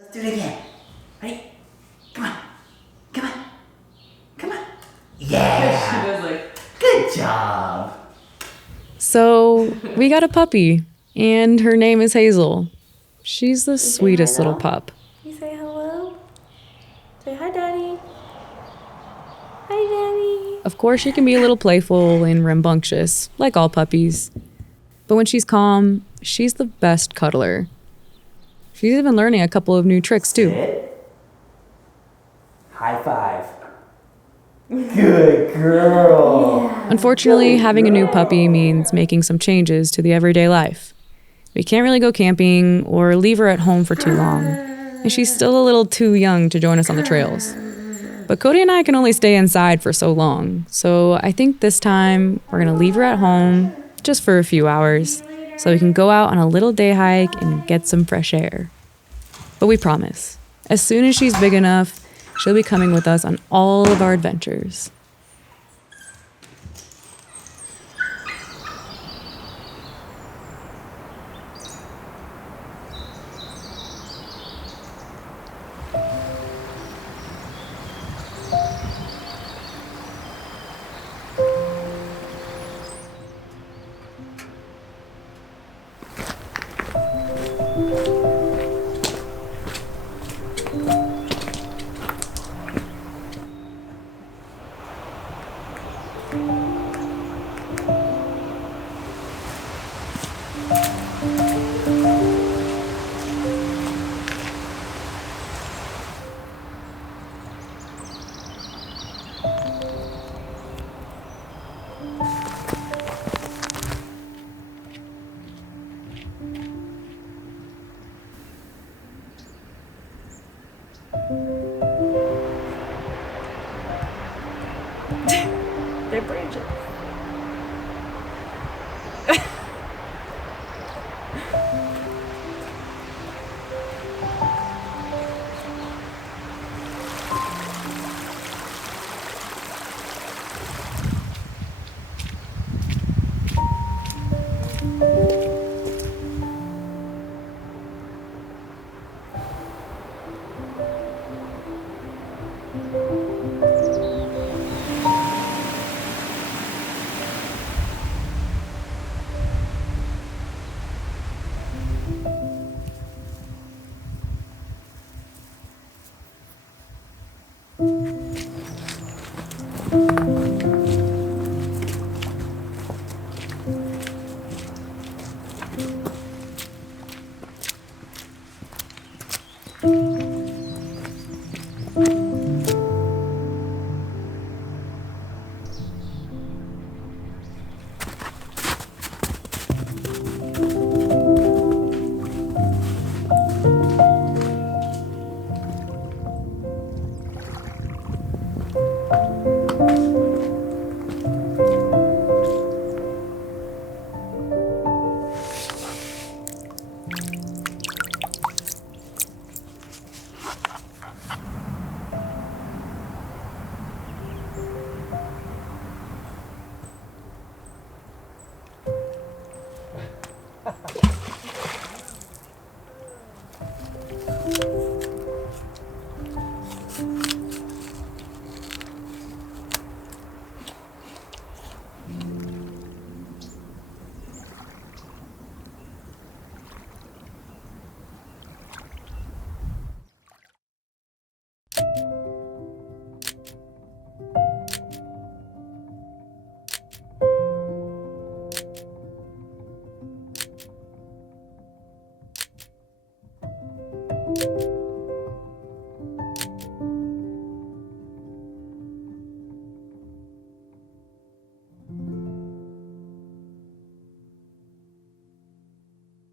Let's do it again. Ready? Come on. Come on. Come on. Yeah. She was like, good job. So we got a puppy, and her name is Hazel. She's the sweetest little pup. You say hello? Say hi, Daddy. Hi, Daddy. Of course, she can be a little playful and rambunctious, like all puppies. But when she's calm, she's the best cuddler. She's even learning a couple of new tricks, too. Sit. High five. Good girl. Unfortunately, having a new puppy means making some changes to the everyday life. We can't really go camping or leave her at home for too long, and she's still a little too young to join us on the trails. But Cody and I can only stay inside for so long, so I think this time we're gonna leave her at home just for a few hours so we can go out on a little day hike and get some fresh air. But we promise, as soon as she's big enough, she'll be coming with us on all of our adventures. They're branches.